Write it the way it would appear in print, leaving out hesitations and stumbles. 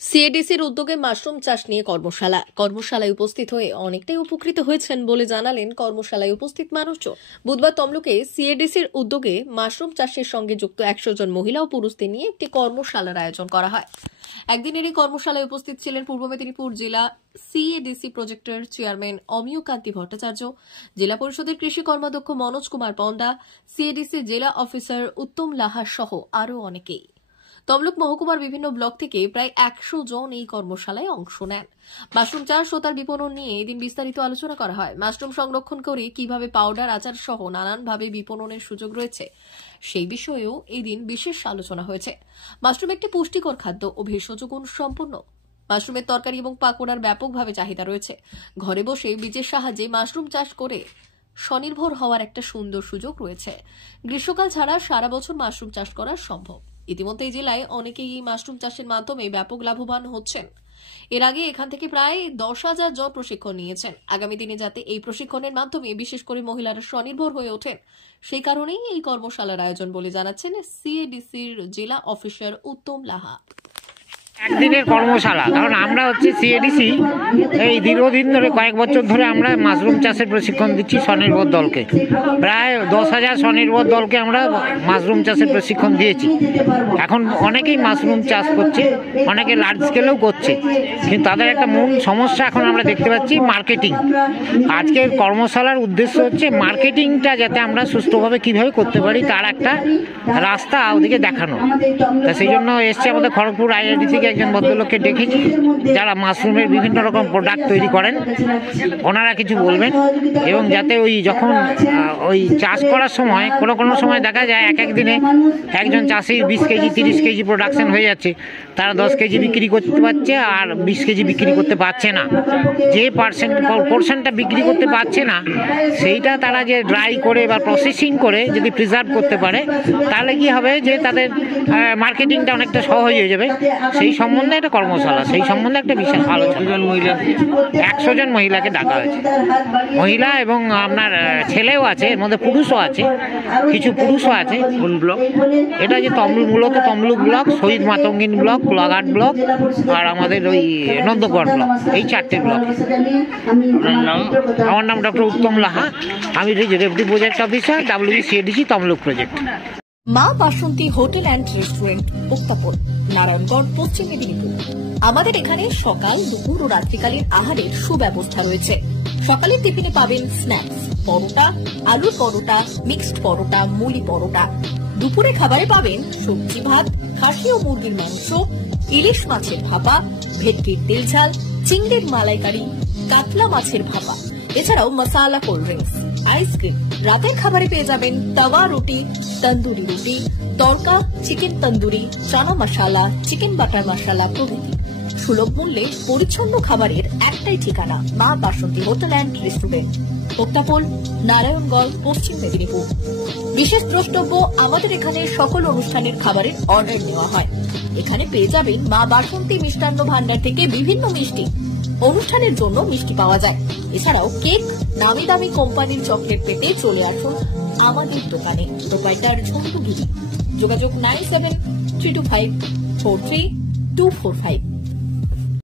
সিএডিসির উদ্যোগে মাশরুম চাষ নিয়ে কর্মশালায় উপস্থিত হয়ে অনেকটাই উপকৃত হয়েছেন বলে জানালেন কর্মশালায় উপস্থিত মানুষজন। বুধবার তমলুকে সিএডিসির উদ্যোগে মাশরুম চাষের সঙ্গে যুক্ত 100 জন মহিলা ও পুরুষদের নিয়ে একটি কর্মশালার আয়োজন করা হয়। একদিনের এই কর্মশালায় উপস্থিত ছিলেন পূর্ব মেদিনীপুর জেলা সিএডিসি প্রজেক্টের চেয়ারম্যান অমিয় কান্তি ভট্টাচার্য, জেলা পরিষদের কৃষি কর্মাধ্যক্ষ মনোজ কুমার পণ্ডা, সিএডিসি জেলা অফিসার উত্তম লাহা সহ আরও অনেকেই। তমলুক মহকুমার বিভিন্ন ব্লক থেকে প্রায় 100 জন এই কর্মশালায় অংশ নেন। মাশরুম চাষ ও তার বিপণন নিয়ে এদিন বিস্তারিত আলোচনা করা হয়। মাশরুম সংরক্ষণ করে কিভাবে পাউডার, আচার সহ নানানভাবে বিপণনের সুযোগ রয়েছে সেই বিষয়েও এদিন বিশেষ আলোচনা হয়েছে। মাশরুম একটি পুষ্টিকর খাদ্য ও ভেষজ গুণ সম্পন্ন। মাশরুমের তরকারি এবং পাকোড়ার ব্যাপকভাবে চাহিদা রয়েছে। ঘরে বসে বীজের সাহায্যে মাশরুম চাষ করে স্বনির্ভর হওয়ার একটা সুন্দর সুযোগ রয়েছে। গ্রীষ্মকাল ছাড়া সারা বছর মাশরুম চাষ করা সম্ভব। ইতিমধ্যে এই জেলায় অনেকেই এই মাশরুম চাষের মাধ্যমে ব্যাপক লাভবান হচ্ছেন। এর আগে এখান থেকে প্রায় 10,000 জন প্রশিক্ষণ নিয়েছেন। আগামী দিনে যাতে এই প্রশিক্ষণের মাধ্যমে বিশেষ করে মহিলারা স্বনির্ভর হয়ে ওঠেন সেই কারণেই এই কর্মশালার আয়োজন বলে জানাচ্ছেন সিএডিসির জেলা অফিসার উত্তম লাহা। একদিনের কর্মশালা, কারণ আমরা হচ্ছে সিএডিসি এই দীর্ঘদিন ধরে কয়েক বছর ধরে আমরা মাশরুম চাষের প্রশিক্ষণ দিচ্ছি স্বনির্ভর দলকে। প্রায় 10,000 স্বনির্ভর দলকে আমরা মাশরুম চাষের প্রশিক্ষণ দিয়েছি। এখন অনেকেই মাশরুম চাষ করছে, অনেকে লার্জ স্কেলেও করছে, কিন্তু তাদের একটা মূল সমস্যা এখন আমরা দেখতে পাচ্ছি মার্কেটিং। আজকের কর্মশালার উদ্দেশ্য হচ্ছে মার্কেটিংটা যাতে আমরা সুষ্ঠুভাবে কীভাবে করতে পারি তার একটা রাস্তা ওদিকে দেখানো। তা সেই জন্য এসছে আমাদের খড়গপুর আইআইটি থেকে একজন ভদ্রলোককে ডেকেছি যারা মাশরুমের বিভিন্ন রকম প্রোডাক্ট তৈরি করেন, ওনারা কিছু বলবেন। এবং যাতে ওই যখন ওই চাষ করার সময় কোনো সময় দেখা যায় এক দিনে একজন চাষির 20 কেজি 30 কেজি প্রোডাকশন হয়ে যাচ্ছে, তারা 10 কেজি বিক্রি করতে পারছে আর 20 কেজি বিক্রি করতে পারছে না। যে পোর্শনটা বিক্রি করতে পারছে না সেইটা তারা যে ড্রাই করে বা প্রসেসিং করে যদি প্রিজার্ভ করতে পারে তাহলে কি হবে যে তাদের মার্কেটিংটা অনেকটা সহজ হয়ে যাবে। সেই সম্বন্ধে একটা কর্মশালা, সেই সম্বন্ধে একটা বিশাল আলোচনা। 100 জন মহিলাকে ডাকা হয়েছে। মহিলা এবং আপনার ছেলেও আছে, এর মধ্যে পুরুষও আছে, কিছু পুরুষও আছে। কোন ব্লক এটা? যে মূলত তমলুক ব্লক, শহীদ মাতঙ্গিনী ব্লক, কোলাঘাট ব্লক আর আমাদের ওই নন্দকুয়ার ব্লক, এই 4টে ব্লক। আমার নাম ডক্টর উত্তম লাহা, আমি deputy project officer WBCADC Tamluk project. মা বাসন্তী হোটেল অ্যান্ড রেস্টুরেন্ট, উত্তাপন, নারায়ণগড়, পশ্চিম মেদিনীপুর। আমাদের এখানে সকাল, দুপুর ও রাত্রিকালীন আহারের সুব্যবস্থা রয়েছে। সকালের টিফিনে পাবেন স্ন্যাক্স, পরোটা, আলুর পরোটা, মিক্সড পরোটা, মুলি পরোটা। দুপুরে খাবারে পাবেন সবজি ভাত, খাসি ও মুরগির মাংস, ইলিশ মাছের ভাপা, ভেটকির তেল ঝাল, চিংড়ির মালাইকারি, কাতলা মাছের ভাপা, এছাড়াও মশালা কোল্ড ড্রিঙ্কস, আইসক্রিম। রাতের খাবারে পেয়ে যাবেন তাওয়া রুটি, তন্দুরি রুটি, তড়কা, চিকেন তন্দুরি, চানা মশালা, চিকেন বাটার মশালা প্রভৃতি। সুলভ মূল্যে পরিচ্ছন্ন খাবারের একটাই ঠিকানা, মা বাসন্তী হোটেল অ্যান্ড রেস্টুরেন্ট, উত্তাপন, নারায়ণগড়, পশ্চিম মেদিনীপুর। বিশেষ দ্রষ্টব্য, আমাদের এখানে সকল অনুষ্ঠানের খাবারের অর্ডার নেওয়া হয়। এখানে পেয়ে যাবেন মা বাসন্তী মিষ্টান্ন ভান্ডার থেকে বিভিন্ন মিষ্টি। অনুষ্ঠানের জন্য মিষ্টি পাওয়া যায়। এছাড়াও কেক, নামি দামি কোম্পানির চকলেট পেতে চলে আসুন আমাদের দোকানে। প্রোপাইটার ঝন্টু গিরি। যোগাযোগ 9732543245।